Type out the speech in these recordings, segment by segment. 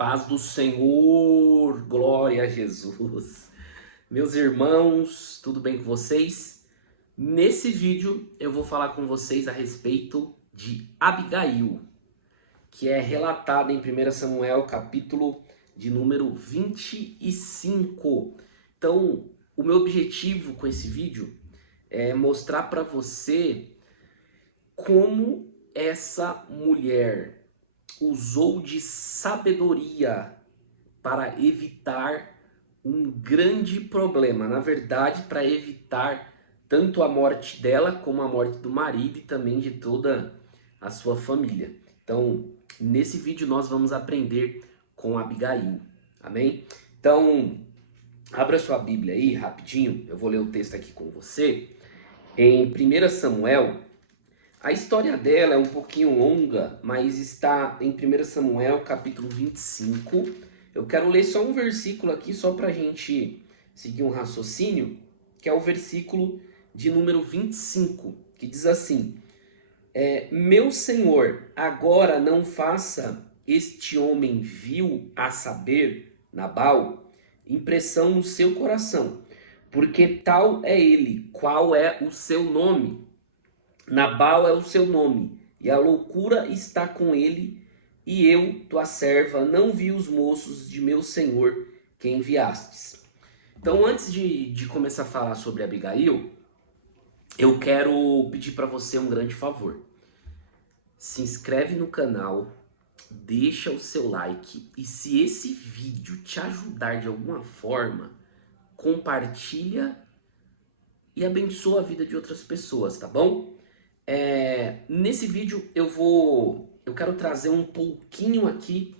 Paz do Senhor, glória a Jesus. Meus irmãos, tudo bem com vocês? Nesse vídeo eu vou falar com vocês a respeito de Abigail, que é relatada em 1 Samuel, capítulo de número 25. Então, o meu objetivo com esse vídeo é mostrar para você como essa mulher usou de sabedoria para evitar um grande problema. Na verdade, para evitar tanto a morte dela como a morte do marido e também de toda a sua família. Então, nesse vídeo nós vamos aprender com Abigail. Amém? Então, abra sua Bíblia aí rapidinho. Eu vou ler o texto aqui com você. Em 1 Samuel, a história dela é um pouquinho longa, mas está em 1 Samuel, capítulo 25. Eu quero ler só um versículo aqui, só para a gente seguir um raciocínio, que é o versículo de número 25, que diz assim: Meu Senhor, agora não faça este homem vil, a saber, Nabal, impressão no seu coração, porque tal é ele. Qual é o seu nome? Nabal é o seu nome, e a loucura está com ele, e eu, tua serva, não vi os moços de meu senhor que enviastes. Então, antes de começar a falar sobre Abigail, eu quero pedir para você um grande favor. Se inscreve no canal, deixa o seu like, e se esse vídeo te ajudar de alguma forma, compartilha e abençoa a vida de outras pessoas, tá bom? Nesse vídeo eu quero trazer um pouquinho aqui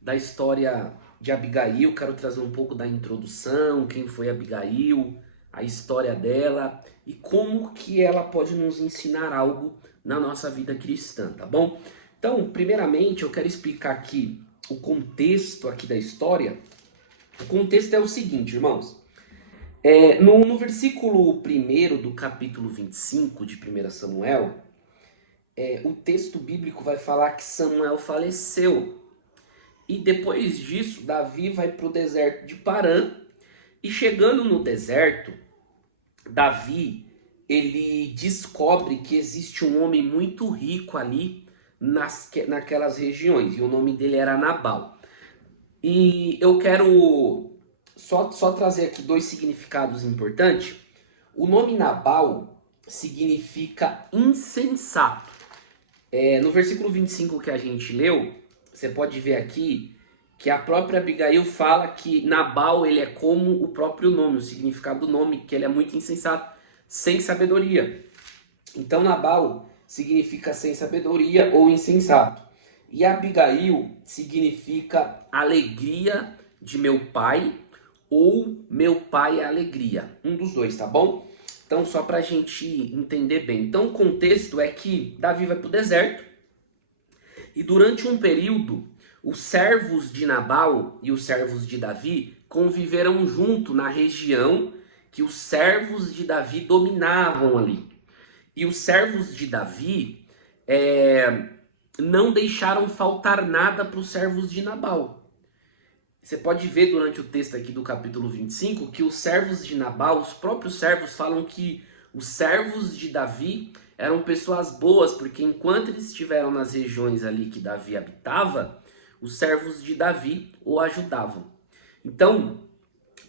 da história de Abigail, quero trazer um pouco da introdução, quem foi Abigail, a história dela e como que ela pode nos ensinar algo na nossa vida cristã, tá bom? Então, primeiramente, eu quero explicar aqui o contexto aqui da história. O contexto é o seguinte, irmãos. No versículo 1 do capítulo 25 de 1 Samuel, o texto bíblico vai falar que Samuel faleceu. E depois disso, Davi vai para o deserto de Parã. E chegando no deserto, Davi ele descobre que existe um homem muito rico ali naquelas regiões. E o nome dele era Nabal. E eu quero só trazer aqui dois significados importantes. O nome Nabal significa insensato. No versículo 25 que a gente leu, você pode ver aqui que a própria Abigail fala que Nabal ele é como o próprio nome, o significado do nome, que ele é muito insensato, sem sabedoria. Então Nabal significa sem sabedoria ou insensato. E Abigail significa alegria de meu pai ou meu pai é alegria. Um dos dois, tá bom? Então, só para a gente entender bem. Então, o contexto é que Davi vai para o deserto e durante um período, os servos de Nabal e os servos de Davi conviveram junto na região que os servos de Davi dominavam ali. E os servos de Davi não deixaram faltar nada para os servos de Nabal. Você pode ver durante o texto aqui do capítulo 25 que os servos de Nabal, os próprios servos falam que os servos de Davi eram pessoas boas, porque enquanto eles estiveram nas regiões ali que Davi habitava, os servos de Davi o ajudavam. Então,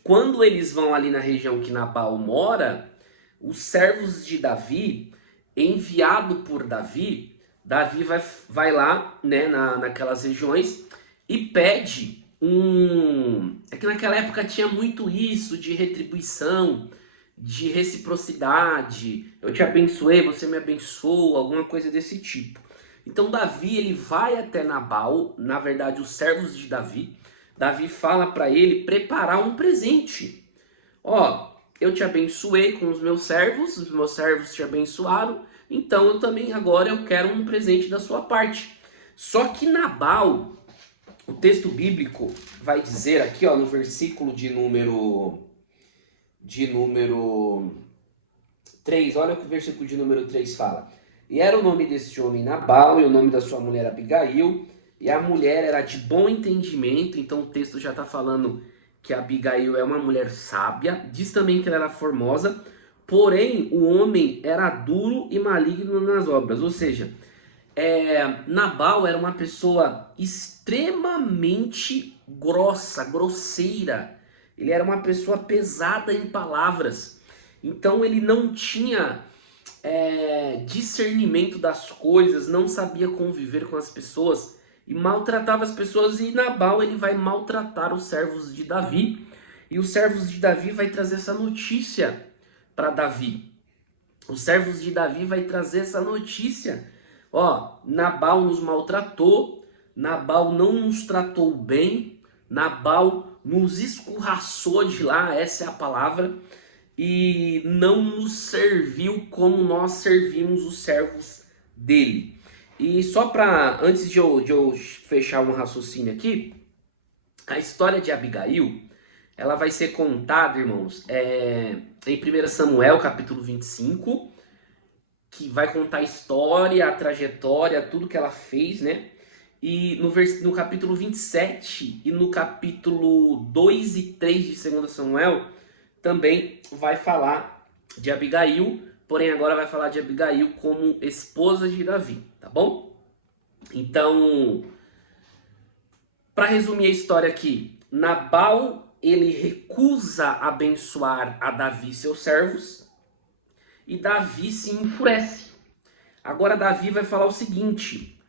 quando eles vão ali na região que Nabal mora, os servos de Davi, enviado por Davi, Davi vai lá, né, naquelas regiões e pede É que naquela época tinha muito isso de retribuição, de reciprocidade. Eu te abençoei, você me abençoa, alguma coisa desse tipo. Então Davi ele vai até Nabal, na verdade os servos de Davi. Davi fala para ele preparar um presente. Ó, eu te abençoei com os meus servos te abençoaram, então eu também agora eu quero um presente da sua parte. Só que Nabal, o texto bíblico vai dizer aqui, ó, no versículo de número 3, olha o que o versículo de número 3 fala. E era o nome deste homem Nabal, e o nome da sua mulher Abigail, e a mulher era de bom entendimento, então o texto já está falando que Abigail é uma mulher sábia, diz também que ela era formosa, porém o homem era duro e maligno nas obras, ou seja, Nabal era uma pessoa extremamente grossa, grosseira, ele era uma pessoa pesada em palavras, então ele não tinha discernimento das coisas, não sabia conviver com as pessoas e maltratava as pessoas. E Nabal ele vai maltratar os servos de Davi, e os servos de Davi vai trazer essa notícia para Davi. Os servos de Davi vai trazer essa notícia: ó, Nabal nos maltratou, Nabal não nos tratou bem, Nabal nos escorraçou de lá, essa é a palavra, e não nos serviu como nós servimos os servos dele. E só para, antes de eu fechar um raciocínio aqui, a história de Abigail, ela vai ser contada, irmãos, em 1 Samuel, capítulo 25, que vai contar a história, a trajetória, tudo que ela fez, né? E no capítulo 27 e no capítulo 2 e 3 de 2 Samuel, também vai falar de Abigail, porém agora vai falar de Abigail como esposa de Davi, tá bom? Então, para resumir a história aqui, Nabal, ele recusa abençoar a Davi e seus servos, e Davi se enfurece. Agora Davi vai falar o seguinte: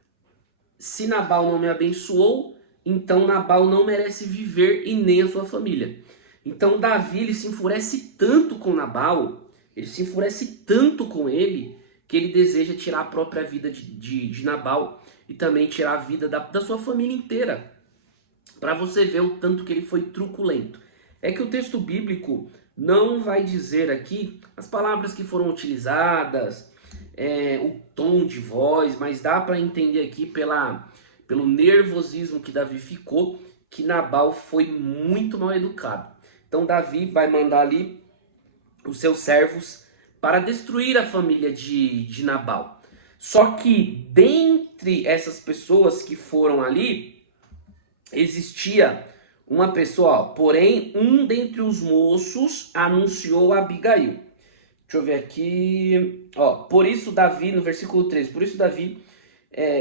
se Nabal não me abençoou, então Nabal não merece viver e nem a sua família. Então Davi ele se enfurece tanto com Nabal, ele se enfurece tanto com ele, que ele deseja tirar a própria vida de Nabal e também tirar a vida da sua família inteira. Para você ver o tanto que ele foi truculento. É que o texto bíblico não vai dizer aqui as palavras que foram utilizadas, o tom de voz, mas dá para entender aqui pelo nervosismo que Davi ficou, que Nabal foi muito mal educado. Então Davi vai mandar ali os seus servos para destruir a família de Nabal. Só que dentre essas pessoas que foram ali, existia uma pessoa, ó, porém um dentre os moços anunciou a Abigail. Deixa eu ver aqui, ó, por isso Davi, no versículo 13, por isso Davi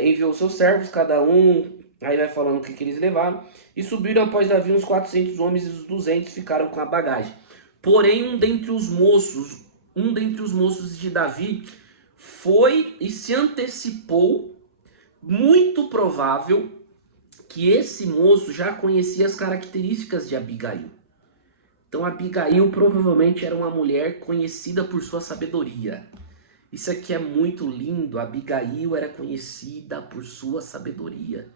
enviou seus servos, cada um, aí vai falando o que eles levaram, e subiram após Davi uns 400 homens, e os 200 ficaram com a bagagem. Porém um dentre os moços de Davi foi e se antecipou, muito provável que esse moço já conhecia as características de Abigail. Então Abigail provavelmente era uma mulher conhecida por sua sabedoria. Isso aqui é muito lindo. Abigail era conhecida por sua sabedoria.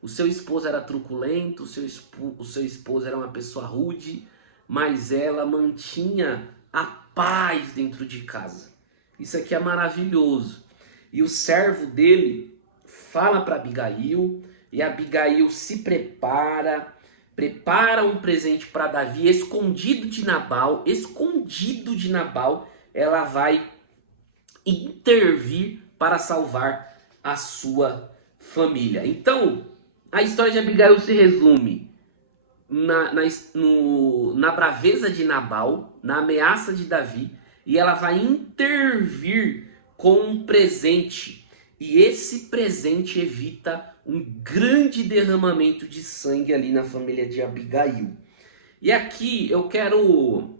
O seu esposo era truculento, o seu esposo era uma pessoa rude, mas ela mantinha a paz dentro de casa. Isso aqui é maravilhoso. E o servo dele fala para Abigail, e Abigail se prepara um presente para Davi, escondido de Nabal, ela vai intervir para salvar a sua família. Então, a história de Abigail se resume na braveza de Nabal, na ameaça de Davi, e ela vai intervir com um presente. E esse presente evita um grande derramamento de sangue ali na família de Abigail. E aqui eu quero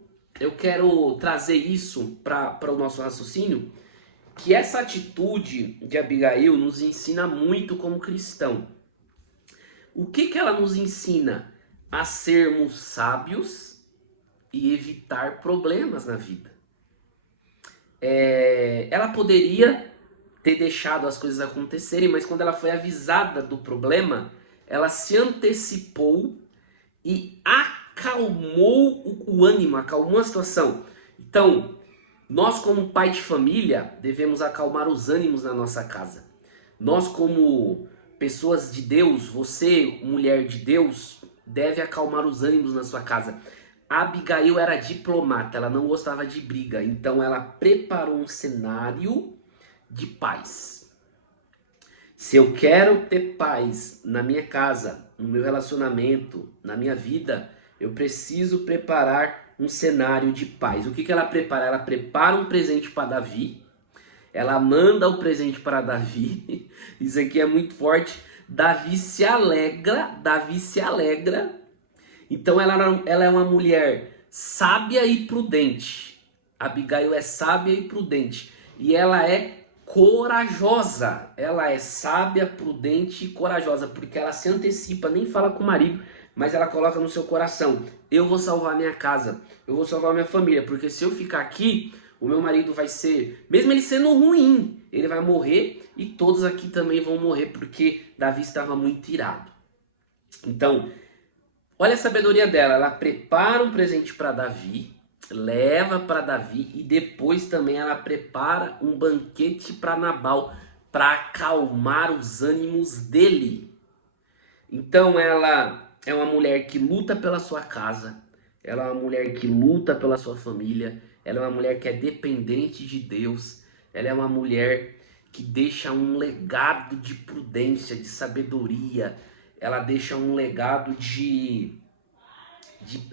trazer isso para o nosso raciocínio, que essa atitude de Abigail nos ensina muito como cristão. O que ela nos ensina? A sermos sábios e evitar problemas na vida. Ela poderia ter deixado as coisas acontecerem, mas quando ela foi avisada do problema, ela se antecipou e acalmou o ânimo, acalmou a situação. Então, nós como pai de família devemos acalmar os ânimos na nossa casa. Nós como pessoas de Deus, você, mulher de Deus, deve acalmar os ânimos na sua casa. A Abigail era diplomata, ela não gostava de briga, então ela preparou um cenário de paz. Se eu quero ter paz na minha casa, no meu relacionamento, na minha vida, eu preciso preparar um cenário de paz. O que ela prepara? Ela prepara um presente para Davi, ela manda o presente para Davi, isso aqui é muito forte, Davi se alegra, então ela é uma mulher sábia e prudente, Abigail é sábia e prudente, e ela é corajosa, ela é sábia, prudente e corajosa, porque ela se antecipa, nem fala com o marido, mas ela coloca no seu coração, eu vou salvar minha casa, eu vou salvar minha família, porque se eu ficar aqui, o meu marido vai ser, mesmo ele sendo ruim, ele vai morrer e todos aqui também vão morrer, porque Davi estava muito irado. Então, olha a sabedoria dela, ela prepara um presente para Davi, leva para Davi e depois também ela prepara um banquete para Nabal, para acalmar os ânimos dele. Então ela é uma mulher que luta pela sua casa, ela é uma mulher que luta pela sua família, ela é uma mulher que é dependente de Deus, ela é uma mulher que deixa um legado de prudência, de sabedoria, ela deixa um legado de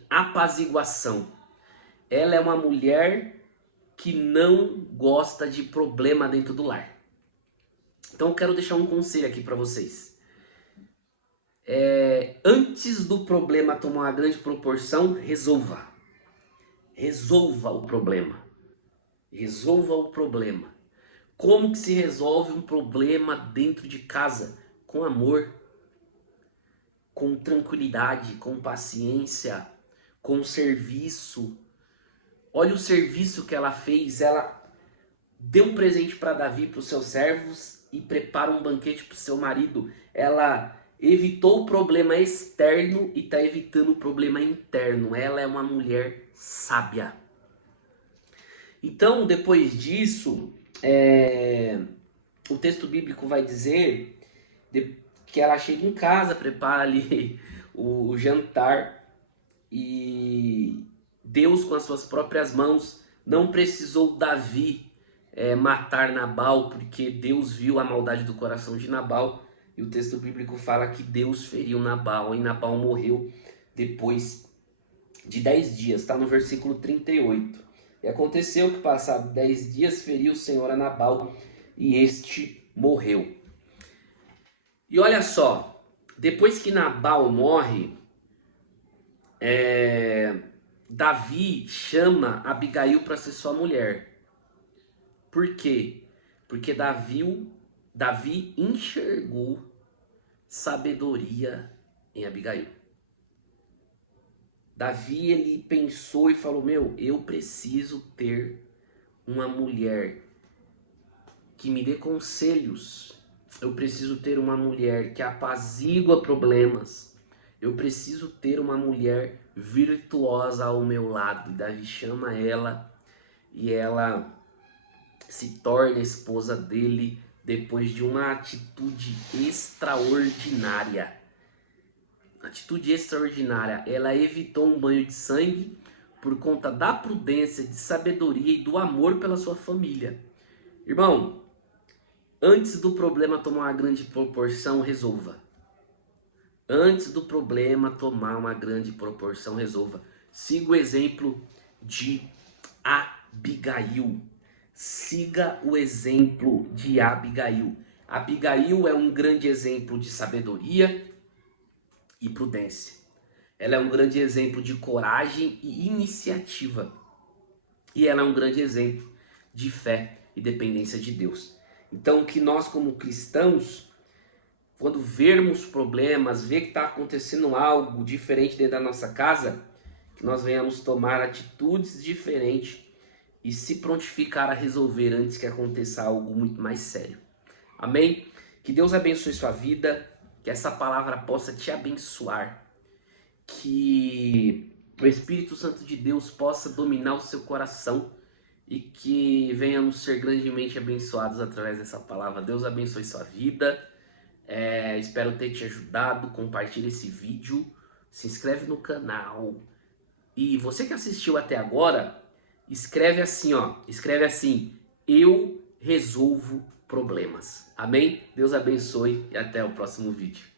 apaziguação. Ela é uma mulher que não gosta de problema dentro do lar. Então eu quero deixar um conselho aqui para vocês. Antes do problema tomar uma grande proporção, resolva. Resolva o problema. Resolva o problema. Como que se resolve um problema dentro de casa? Com amor, com tranquilidade, com paciência, com serviço. Olha o serviço que ela fez. Ela deu um presente para Davi, para os seus servos, e prepara um banquete para o seu marido. Ela evitou o problema externo e está evitando o problema interno. Ela é uma mulher sábia. Então, depois disso, o texto bíblico vai dizer que ela chega em casa, prepara ali o jantar, e Deus, com as suas próprias mãos, não precisou Davi matar Nabal, porque Deus viu a maldade do coração de Nabal, e o texto bíblico fala que Deus feriu Nabal, e Nabal morreu depois de 10 dias, está no versículo 38. E aconteceu que, passado 10 dias, feriu o Senhor a Nabal, e este morreu. E olha só, depois que Nabal morre, Davi chama Abigail para ser sua mulher. Por quê? Porque Davi enxergou sabedoria em Abigail. Davi, ele pensou e falou, eu preciso ter uma mulher que me dê conselhos. Eu preciso ter uma mulher que apazigua problemas. Eu preciso ter uma mulher virtuosa ao meu lado. E Davi chama ela e ela se torna esposa dele depois de uma atitude extraordinária. Atitude extraordinária. Ela evitou um banho de sangue por conta da prudência, de sabedoria e do amor pela sua família. Irmão, antes do problema tomar uma grande proporção, resolva. Antes do problema tomar uma grande proporção, resolva. Siga o exemplo de Abigail. Siga o exemplo de Abigail. Abigail é um grande exemplo de sabedoria e prudência. Ela é um grande exemplo de coragem e iniciativa. E ela é um grande exemplo de fé e dependência de Deus. Então, que nós como cristãos, quando vermos problemas, ver que está acontecendo algo diferente dentro da nossa casa, que nós venhamos tomar atitudes diferentes e se prontificar a resolver antes que aconteça algo muito mais sério. Amém? Que Deus abençoe sua vida, que essa palavra possa te abençoar, que o Espírito Santo de Deus possa dominar o seu coração e que venhamos ser grandemente abençoados através dessa palavra. Deus abençoe sua vida. Espero ter te ajudado. Compartilhe esse vídeo, se inscreve no canal. E você que assistiu até agora, escreve assim, ó. Escreve assim: eu resolvo problemas. Amém? Deus abençoe e até o próximo vídeo.